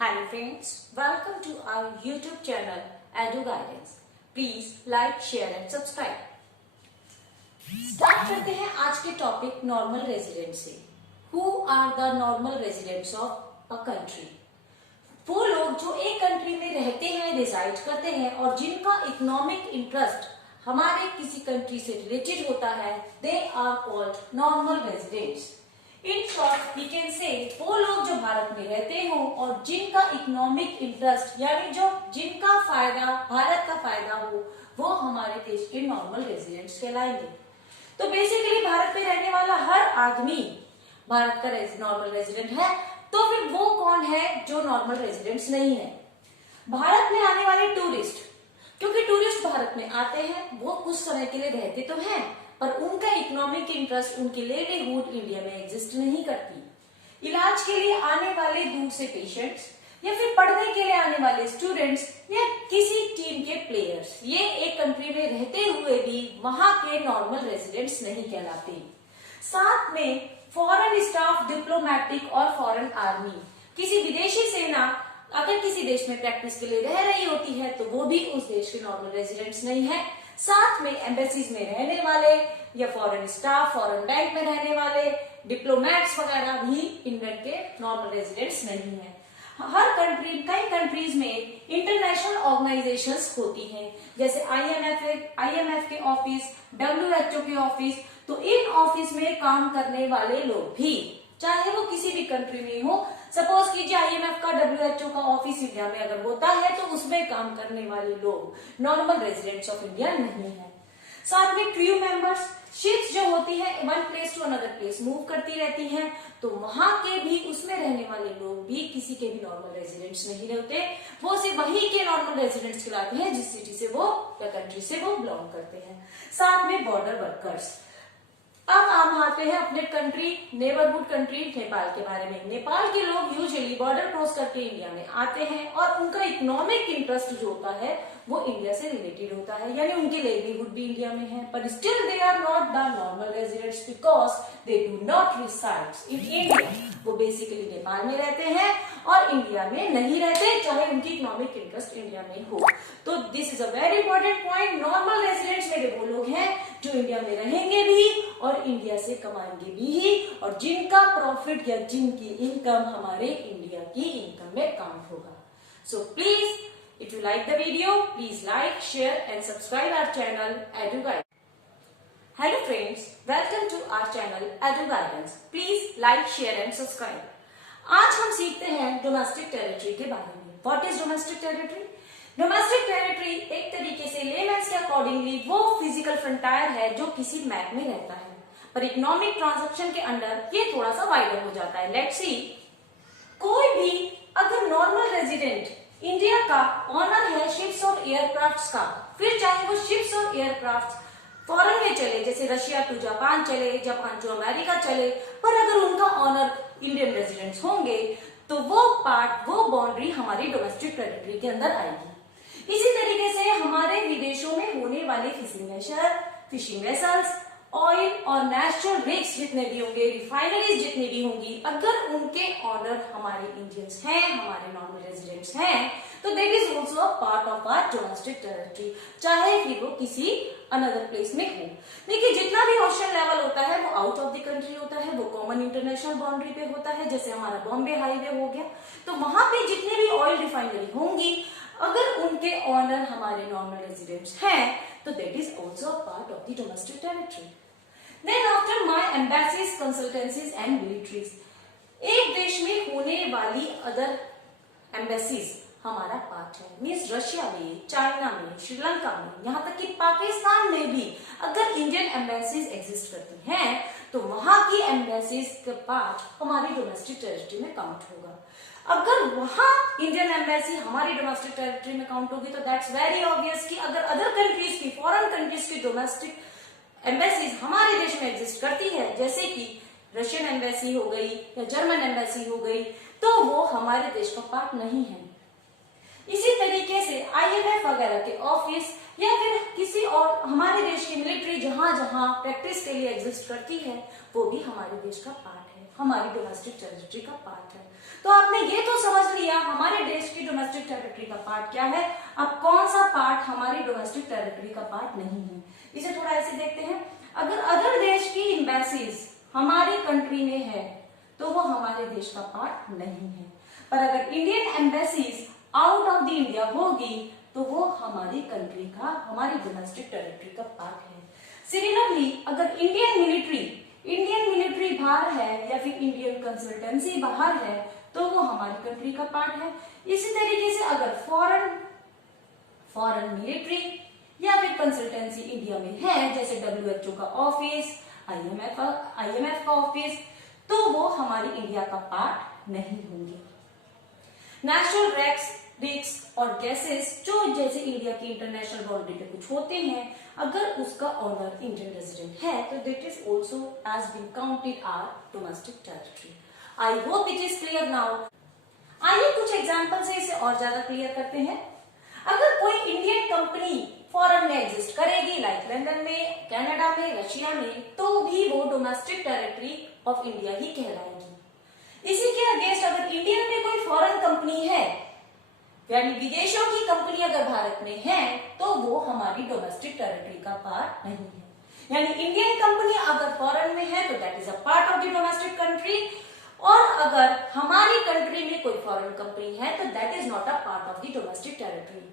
Hello friends, welcome to our YouTube channel Edu Guidance. Please like, share and subscribe. Start करते हैं आज के topic normal resident से. Who are the normal residents of a country? वो लोग जो एक कंट्री में रहते हैं, रिजाइड करते हैं और जिनका इकोनॉमिक इंटरेस्ट हमारे किसी कंट्री से रिलेटेड होता है, they are called normal residents. In short we can say वो लोग जो भारत में रहते हो और जिनका इकोनॉमिक इंटरेस्ट यानी जो जिनका फायदा भारत का फायदा हो, वो हमारे देश के नॉर्मल रेजिडेंट्स कहलाएंगे. तो बेसिकली भारत में रहने वाला हर आदमी भारत का नॉर्मल रेजिडेंट है. तो फिर वो कौन है जो नॉर्मल रेजिडेंट्स नहीं है? भारत में आने वाले टूरिस्ट, क्योंकि टूरिस्ट भारत में आते हैं, वो कुछ समय के लिए रहते तो हैं, पर उनका इकोनॉमिक इंटरेस्ट उनकी लिवलीहुड इंडिया में एग्जिस्ट नहीं करती. इलाज के लिए आने वाले दूर से पेशेंट्स या फिर पढ़ने के लिए आने वाले स्टूडेंट्स या किसी टीम के प्लेयर्स, ये एक कंट्री में रहते हुए भी वहां के नॉर्मल रेजिडेंट्स नहीं कहलाते. साथ में फॉरेन स्टाफ, डिप्लोमेटिक और फॉरेन आर्मी, किसी विदेशी सेना अगर किसी देश में प्रैक्टिस के लिए रह रही होती है तो वो भी उस देश के नॉर्मल रेजिडेंट्स नहीं है. साथ में एम्बेसीज में रहने वाले या फॉरेन स्टाफ, फॉरेन बैंक में रहने वाले डिप्लोमेट्स वगैरह भी इंडियन के नॉर्मल रेजिडेंट्स नहीं है. हर कंट्री, कई कंट्रीज में इंटरनेशनल ऑर्गेनाइजेशंस होती हैं, जैसे आईएमएफ के ऑफिस, WHO के ऑफिस. तो इन ऑफिस में काम करने वाले लोग भी, चाहे वो किसी भी कंट्री में हो, सपोज कीजिए आईएमएफ का, WHO का ऑफिस इंडिया में अगर होता है तो उसमें काम करने वाले लोग नॉर्मल रेजिडेंट्स ऑफ इंडिया नहीं है. साथ में क्रू मेंबर्स, शिप्स जो होती है one place to another place move करती रहती हैं, तो वहां के भी उसमें रहने वाले लोग भी किसी के भी नॉर्मल रेजिडेंट्स नहीं रहते. वो सिर्फ वही के नॉर्मल रेजिडेंट्स कहलाते हैं जिस सिटी से वो या कंट्री से वो बिलोंग करते हैं. साथ में बॉर्डर वर्कर्स. अब हम आते हैं अपने कंट्री, नेबरहुड कंट्री नेपाल के बारे में. नेपाल के लोग यूजुअली बॉर्डर क्रॉस करके इंडिया में आते हैं और उनका इकोनॉमिक इंटरेस्ट जो होता है वो इंडिया से रिलेटेड होता है, यानी उनकी लिवलीहुड भी इंडिया में है, पर still they are not the normal residents because they do not reside in India. वो बेसिकली नेपाल में रहते हैं और इंडिया में नहीं रहते, चाहे उनकी इकोनॉमिक इंटरेस्ट इंडिया में हो. तो this is a very important point. Normal residents मेरे वो लोग हैं जो इंडिया में रहेंगे भी और इंडिया से कमाएंगे भी और जिनका प्रॉफिट या जिनकी इनकम हमारे इंडिया की इनकम में काउंट होगा. So please, if you like the video, please like, share and subscribe our channel Edu Guidance. Hello friends, welcome to our channel Edu Guidance. Please like, share and subscribe. आज हम सीखते हैं domestic territory के बारे में. What is domestic territory? Domestic territory एक तरीके से लेमेंस के अकॉर्डिंगली वो फिजिकल फ्रंटायर है जो किसी मैप में रहता है, पर इकोनॉमिक ट्रांजैक्शन के अंडर ये थोड़ा सा वाइडर हो जाता है. लेट्स सी, कोई भी अगर नॉर्मल रेजिडेंट इंडिया का ऑनर है शिप्स और एयरक्राफ्ट्स का, फिर चाहे वो शिप्स और एयरक्राफ्ट्स फॉरेन में चले, जैसे रशिया टू जापान चले, जापान टू अमेरिका चले, पर अगर उनका ऑनर इंडियन रेजिडेंट्स होंगे तो वो पार्ट, वो बाउंड्री हमारी डोमेस्टिक टेरिटरी के अंदर आएगी. इसी तरीके से हमारे विदेशों में होने वाले फिशिंग वेसल्स, ऑयल और नेचुरल रिग्स जितने भी होंगे, रिफाइनरीज जितनी भी होंगी, अगर उनके ऑनर हमारे इंडियंस हैं, हमारे नॉर्मल रेजिडेंट्स हैं, तो that is also a part of our domestic territory, चाहे फिर वो किसी अनदर प्लेस में हो. देखिए, जितना भी ओशन लेवल होता है वो आउट ऑफ द कंट्री होता है, वो कॉमन इंटरनेशनल बाउंड्री पे होता है. जैसे हमारा बॉम्बे हाईवे हो गया, तो वहां पे जितने भी ऑयल रिफाइनरी होंगी, अगर उनके ऑनर हमारे नॉर्मल रेजिडेंट्स हैं, तो that is also a part of the domestic territory. Then after my embassies, consultancies and militaries, एक देश में होने वाली अदर एम्बेसीज हमारा पार्ट है. मीन्स रशिया में, चाइना में, श्रीलंका में, यहाँ तक कि पाकिस्तान में भी अगर इंडियन एम्बेसीज एग्जिस्ट करती हैं तो वहां की एम्बेसीज का पार्ट हमारी डोमेस्टिक टेरिटरी में काउंट होगा. अगर वहां इंडियन एम्बेसी हमारी डोमेस्टिक टेरिटरी में काउंट होगी तो दैट्स वेरी ऑब्वियस कि अगर अदर कंट्रीज की, फॉरेन कंट्रीज की डोमेस्टिक एम्बेसीज हमारे देश में एग्जिस्ट करती है, जैसे कि रशियन एम्बेसी हो गई या जर्मन एम्बेसी हो गई, तो वो हमारे देश का पार्ट नहीं है. इसी तरीके से आईएमएफ वगैरह के ऑफिस या फिर किसी और हमारे देश की मिलिट्री जहां जहां प्रैक्टिस के लिए एग्जिस्ट करती है, वो भी हमारे देश का पार्ट है. हमारी डोमेस्टिक टेरिटरी का पार्ट है। तो आपने ये तो समझ लिया हमारे देश की डोमेस्टिक टेरिटरी का पार्ट क्या है। अब कौन सा पार्ट हमारी डोमेस्टिक टेरिटरी का पार्ट नहीं है, इसे थोड़ा ऐसे देखते हैं। अगर अदर देश की एम्बेसीज हमारी कंट्री में है तो वो हमारे देश का पार्ट नहीं है, पर अगर Indian embassies out of the India होगी तो वो हमारी कंट्री का, हमारी डोमेस्टिक टेरिटरी का पार्ट है। सिमिलरली अगर इंडियन मिलिट्री बाहर है या फिर इंडियन कंसल्टेंसी बाहर है तो वो हमारी कंट्री का पार्ट है। इसी तरीके से अगर फॉरेन मिलिट्री या फिर कंसल्टेंसी इंडिया में है, जैसे WHO का ऑफिस, IMF का ऑफिस, तो वो हमारी इंडिया का पार्ट नहीं होंगे। नेशनल रिस्क और गैसेस जो जैसे इंडिया की इंटरनेशनल बाउंड्री पे कुछ होते हैं, अगर उसका ओनर इंडियन रेजिडेंट है तो that is also has been counted our domestic territory. I hope it is clear now. आइए कुछ एग्जांपल से इसे और ज्यादा क्लियर करते हैं। अगर कोई इंडियन कंपनी फॉरेन में एग्जिस्ट करेगी, लाइक लंदन में, कनाडा में, रशिया में, तो भी वो डोमेस्टिक टेरिटरी ऑफ इंडिया ही कहलाएगी। इसी के अगेंस्ट अगर इंडिया में कोई फॉरेन कंपनी है, यानी विदेशों की कंपनी अगर भारत में है, तो वो हमारी डोमेस्टिक टेरिटरी का पार्ट नहीं है। यानी इंडियन कंपनी अगर फॉरेन में है तो that is a part of the domestic country, और अगर हमारी कंट्री में कोई फॉरेन कंपनी है तो that is not a part of the domestic territory.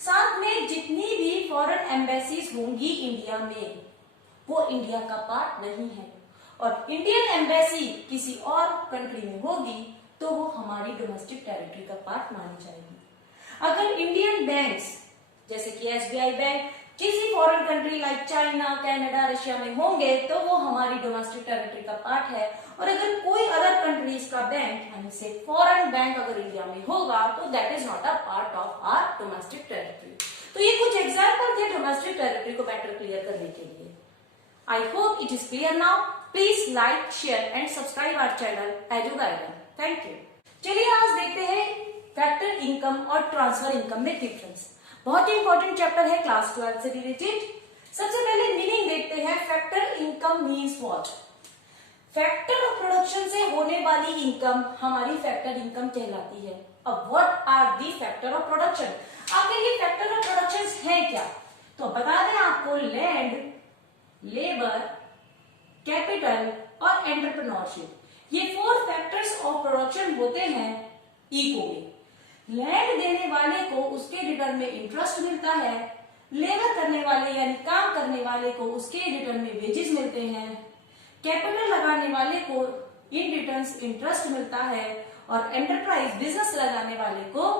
साथ में जितनी भी फॉरेन एम्बेसीज होंगी इंडिया में, वो इंडिया का पार्ट नहीं है, और इंडियन एम्बेसी किसी और कंट्री में होगी तो वो हमारी डोमेस्टिक टेरिटरी का पार्ट मानी जाएगी। अगर इंडियन बैंक्स जैसे कि SBI बैंक किसी foreign country like China, Canada, Russia में होंगे तो वो हमारी डोमेस्टिक टेरिटरी का पार्ट है, और अगर कोई अदर कंट्रीज का बैंक, यानी से फॉरेन बैंक अगर इंडिया में होगा तो that is not a part of our domestic territory. तो ये कुछ एग्जांपल थे डोमेस्टिक टेरिटरी को बेटर क्लियर करने के लिए। I hope it is clear now. Please like, share and subscribe our channel Edu Guidance. Thank you. चलिए आज देखते हैं फैक्टर इनकम और ट्रांसफर इनकम में डिफरेंस। बहुत ही इंपॉर्टेंट चैप्टर है क्लास 12 से रिलेटेड। सबसे पहले मीनिंग देखते हैं। Factor income means what? Factor of production से होने वाली इनकम हमारी फैक्टर इनकम कहलाती है। अब what are the factor of production? आखिर ये फैक्टर ऑफ प्रोडक्शन है क्या? तो बता दें आपको, लैंड, लेबर, कैपिटल और एंटरप्रेन्योरशिप, ये 4 फैक्टर्स ऑफ प्रोडक्शन होते हैं इको में। लैंड देने वाले को उसके रिटर्न में इंटरेस्ट मिलता है, लेबर करने वाले यानी काम करने वाले को उसके रिटर्न में वेजेस मिलते हैं, कैपिटल लगाने वाले को इन रिटर्न इंटरेस्ट मिलता है, और एंटरप्राइज बिजनेस लगाने वाले को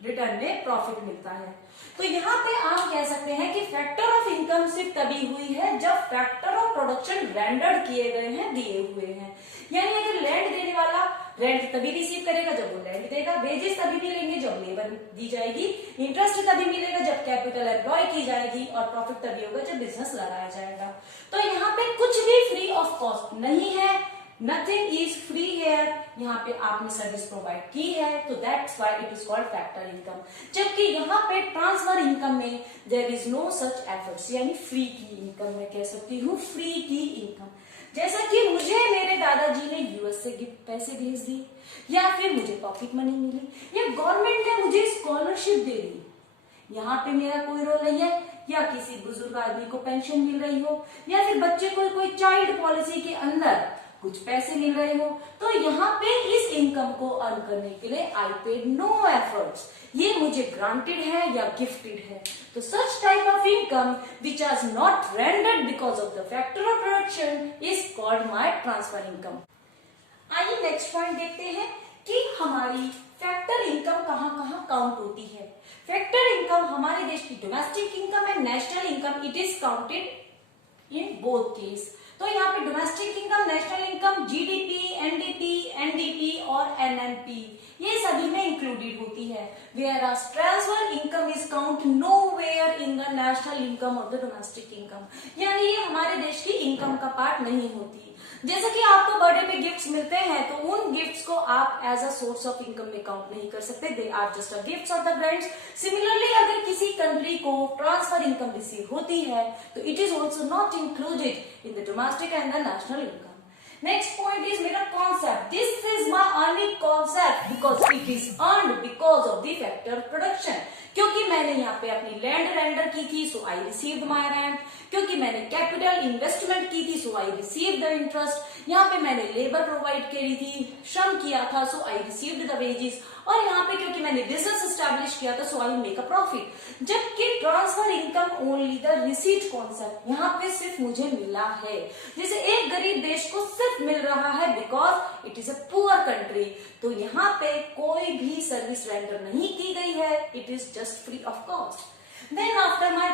रिटर्न में प्रॉफिट मिलता है। तो यहाँ पे आप कह सकते हैं कि फैक्टर ऑफ इनकम सिर्फ तभी हुई है जब फैक्टर ऑफ प्रोडक्शन रेंडर्ड किए गए हैं, दिए हुए हैं। यानी अगर लैंड देने वाला रेंट तभी रिसीव करेगा जब वो लैंड देगा, वेजेस तभी मिलेंगे जब लेबर दी जाएगी, इंटरेस्ट तभी मिलेगा जब कैपिटल एम्प्लॉय की जाएगी, और प्रॉफिट तभी होगा जब बिजनेस लगाया जाएगा। तो यहाँ पे कुछ भी फ्री ऑफ कॉस्ट नहीं है, नथिंग इज फ्री हेयर। यहाँ पे आपने सर्विस प्रोवाइड की है, तो that's why it is called factor income. जबकि यहाँ पे ट्रांसफर इनकम में there is no such efforts, यानी फ्री की इनकम मैं कह सकती हूँ, फ्री की इनकम। जैसा कि मुझे मेरे दादाजी ने यूएस से गिफ्ट पैसे भेज दिए, या फिर मुझे पॉकेट मनी मिली, या गवर्नमेंट ने मुझे स्कॉलरशिप दे दी, यहाँ पे मेरा कोई रोल नहीं है, या किसी बुजुर्ग आदमी को पेंशन मिल रही हो, या फिर बच्चे को कोई चाइल्ड पॉलिसी के अंदर कुछ पैसे मिल रहे हो, तो यहाँ पे इस इनकम को अर्न करने के लिए आई पेड नो एफर्ट्स, ये मुझे ग्रांटेड है या गिफ्टेड है। तो such type of income which are not rendered because of the factor of production is called my transfer income. आइए नेक्स्ट पॉइंट देखते हैं कि हमारी फैक्टर इनकम कहाँ कहाँ काउंट होती है। फैक्टर इनकम हमारे देश की domestic income and national income, it is counted in both case. तो यहाँ पे domestic income, national income, GDP, NDP, NDP और एनएनपी, ये सभी में इंक्लूडेड होती है। Whereas transfer income is count nowhere in the national income or the domestic income, यानी ये हमारे देश की इनकम का पार्ट नहीं होती। जैसे कि आपको बर्थडे पे गिफ्ट्स मिलते हैं, तो उन गिफ्ट्स को आप as a source of income में काउंट नहीं कर सकते, they are just a gifts of the grants. Similarly अगर किसी कंट्री को ट्रांसफर इनकम रिसीव होती है तो it is also not included in the domestic and the national income. Next point is मेरा concept, this is my earning concept because it is earned because of the factor production. क्योंकि मैंने यहाँ पे अपनी land render की थी so I received my rent, क्योंकि मैंने कैपिटल इन्वेस्टमेंट की थी so I received the interest, यहाँ पे मैंने लेबर प्रोवाइड करी थी, श्रम किया था सो आई रिसीव्ड द वेजेस, और यहाँ पे क्योंकि मैंने बिजनेस एस्टैब्लिश किया था सो आई मेक अ प्रॉफिट। जबकि transfer income only the receipt concept, यहाँ पे सिर्फ मुझे मिला है, जैसे एक गरीब देश को सिर्फ मिल रहा है because it is a poor country, तो यहाँ पे कोई भी सर्विस रेंडर नहीं की गई है, it is just free of cost. Then after my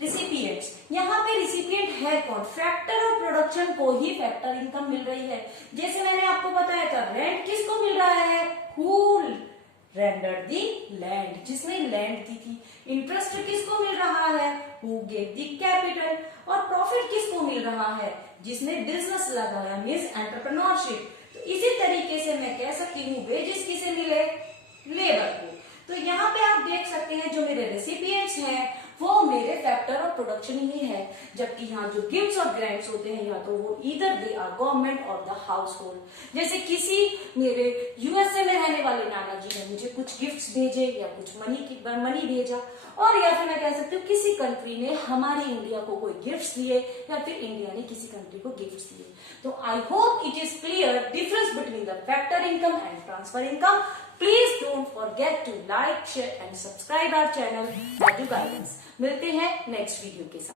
recipients, यहाँ पे रिसिपिएंट है कौन, फैक्टर ऑफ प्रोडक्शन को ही फैक्टर इनकम मिल रही है। जैसे मैंने आपको बताया था रेंट किसको मिल रहा है, हु रेंडर्ड दी लैंड, जिसने लैंड दी थी। इंटरेस्ट किसको मिल रहा है, हु गेव दी कैपिटल, और प्रॉफिट किसको मिल रहा है, जिसने बिजनेस लगाया, मीन्स एंटरप्रेन्योरशिप। तो इसी तरीके से मैं कह सकती हूँ वेजेस किसे मिले, लेबर को। तो यहाँ पे आप देख सकते हैं जो मेरे रेसिपिएंट्स हैं वो मेरे फैक्टर ऑफ प्रोडक्शन ही है, जबकि यहाँ जो गिफ्ट्स और ग्रांट्स होते हैं या तो वो ईदर दे आर गवर्नमेंट और द हाउस होल्ड। जैसे किसी मेरे यूएसए में रहने वाले नाना जी ने मुझे कुछ गिफ्ट्स भेजे या कुछ मनी भेजा, और या फिर मैं कह सकती हूँ किसी कंट्री ने हमारी इंडिया को कोई गिफ्ट्स दिए या फिर इंडिया ने किसी कंट्री को गिफ्ट्स दिए। तो आई hope it is clear difference between the factor income and transfer income. Please don't forget to like, share and subscribe our channel Edu Guidance। मिलते हैं नेक्स्ट वीडियो के साथ।